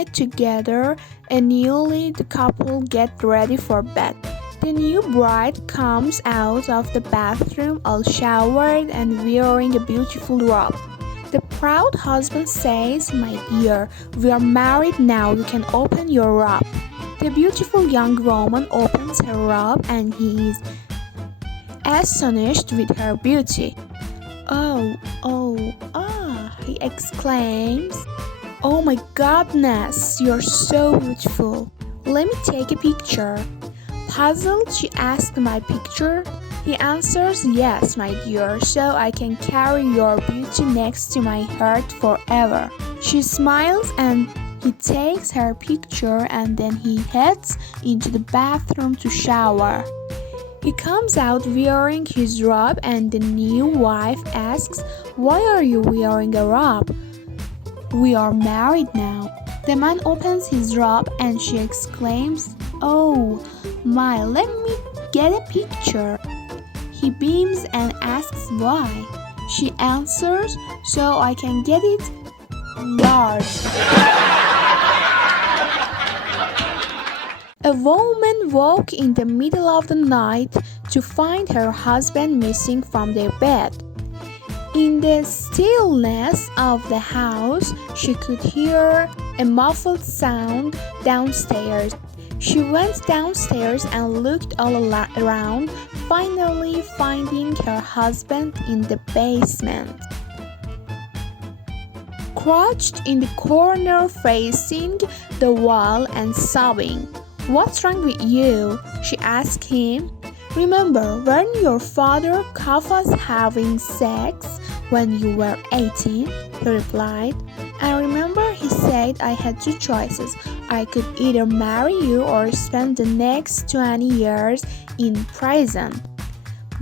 night together, and newly the couple get ready for bed. The new bride comes out of the bathroom all showered and wearing a beautiful robe. The proud husband says, "My dear, we are married now, you can open your robe." The beautiful young woman opens her robe and he is astonished with her beauty. He exclaims. "Oh my goodness, you're so beautiful. Let me take a picture." Puzzled, she asks, "My picture?" He answers, "Yes, my dear, so I can carry your beauty next to my heart forever." She smiles and he takes her picture and then he heads into the bathroom to shower. He comes out wearing his robe and the new wife asks, "Why are you wearing a robe? We are married now." The man opens his robe and she exclaims, "Oh my, let me get a picture." He beams and asks why. She answers, "So I can get it large." A woman woke in the middle of the night to find her husband missing from their bed. In the stillness of the house, she could hear a muffled sound downstairs. She went downstairs and looked all around, finally finding her husband in the basement. Crouched in the corner facing the wall and sobbing. "What's wrong with you?" she asked him. "Remember when your father caught us having sex when you were 18? He replied. "I remember he said I had two choices. I could either marry you or spend the next 20 years in prison."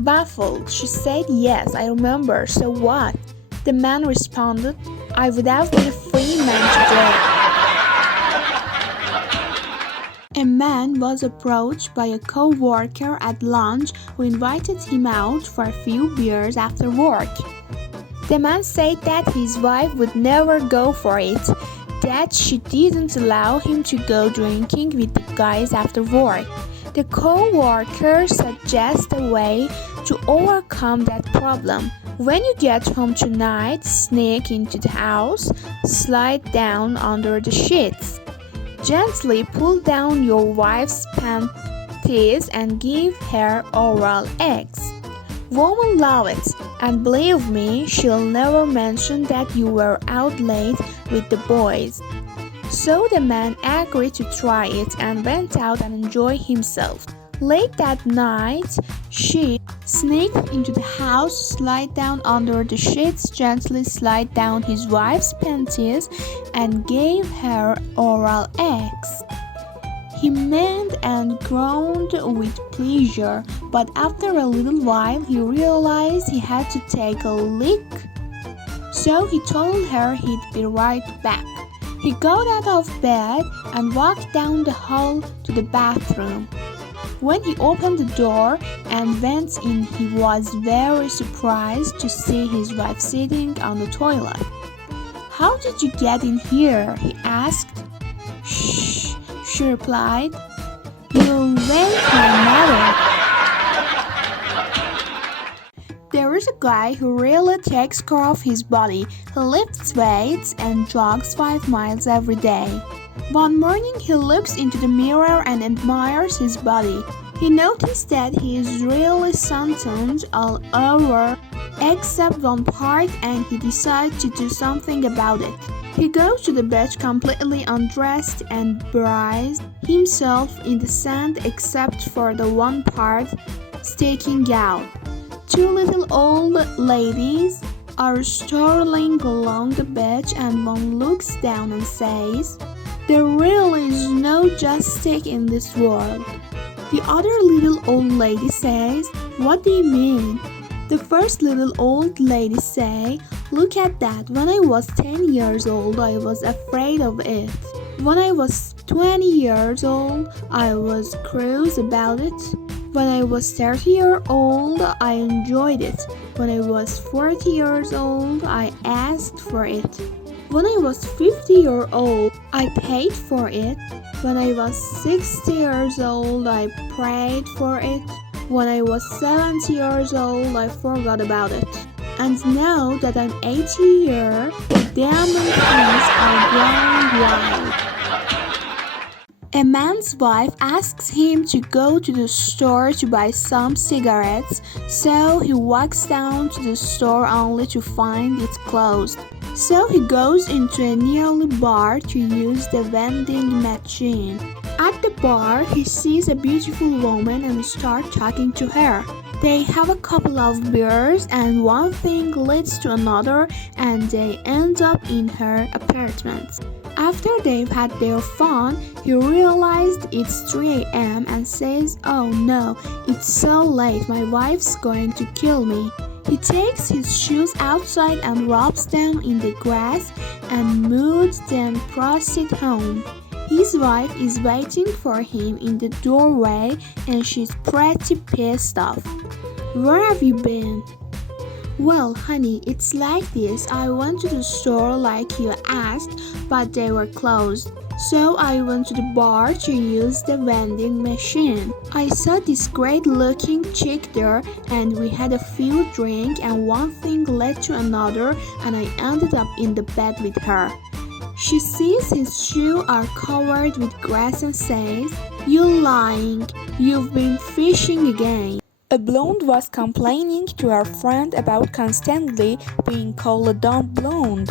Baffled, she said, "Yes, I remember. So what?" The man responded, "I would have been a free man today." A man was approached by a co-worker at lunch who invited him out for a few beers after work. The man said that his wife would never go for it, that she didn't allow him to go drinking with the guys after work. The co-worker suggests a way to overcome that problem. When you get home tonight, sneak into the house, slide down under the sheets. Gently pull down your wife's panties and give her oral eggs. Women love it, and believe me, she'll never mention that you were out late with the boys. So the man agreed to try it and went out and enjoyed himself. Late that night, she sneaked into the house, slid down under the sheets, gently slid down his wife's panties, and gave her oral eggs. He moaned and groaned with pleasure, but after a little while he realized he had to take a leak. So he told her he'd be right back. He got out of bed and walked down the hall to the bathroom. When he opened the door and went in, he was very surprised to see his wife sitting on the toilet. "How did you get in here?" he asked. "Shh," she replied. "You'll wake my mother." There is a guy who really takes care of his body. He lifts weights and jogs 5 miles every day. One morning he looks into the mirror and admires his body. He noticed that he is really sunburned all over except one part, and he decides to do something about it. He goes to the beach completely undressed and buries himself in the sand except for the one part sticking out. 2 little old ladies are strolling along the beach and one looks down and says, "There really is no justice in this world." The other little old lady says, "What do you mean?" The first little old lady say, "Look at that. When I was 10 years old, I was afraid of it. When I was 20 years old, I was curious about it. When I was 30 years old, I enjoyed it. When I was 40 years old, I asked for it." When I was 50 years old, I paid for it. When I was 60 years old, I prayed for it. When I was 70 years old, I forgot about it. And now that I'm 80 years, the diamond things are growing wild. A man's wife asks him to go to the store to buy some cigarettes, so he walks down to the store only to find it closed. So he goes into a nearby bar to use the vending machine. At the bar, he sees a beautiful woman and starts talking to her. They have a couple of beers and one thing leads to another and they end up in her apartment. After they've had their fun, he realized it's 3 a.m. and says, "Oh no, it's so late, my wife's going to kill me." He takes his shoes outside and rubs them in the grass and moves them proceed home. His wife is waiting for him in the doorway and she's pretty pissed off. "Where have you been?" "Well, honey, it's like this. I went to the store like you asked, but they were closed. So I went to the bar to use the vending machine. I saw this great looking chick there and we had a few drinks and one thing led to another and I ended up in the bed with her." She sees his shoes are covered with grass and says, "You're lying. You've been fishing again." A blonde was complaining to her friend about constantly being called a dumb blonde.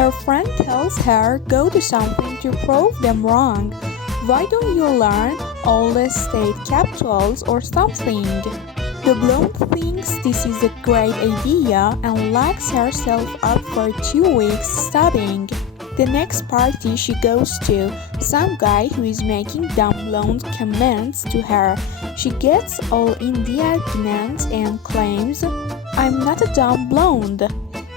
Her friend tells her, "Go do something to prove them wrong. Why don't you learn all the state capitals or something?" The blonde thinks this is a great idea and locks herself up for 2 weeks studying. The next party she goes to, some guy who is making dumb blonde comments to her. She gets all indignant and claims, "I'm not a dumb blonde.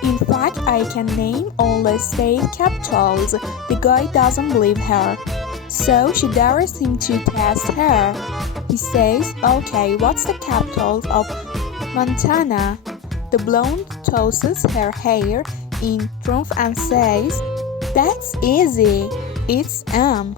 In fact, I can name all the state capitals." The guy doesn't believe her, so she dares him to test her. He says, "Okay, what's the capital of Montana?" The blonde tosses her hair in triumph and says, "That's easy. It's M."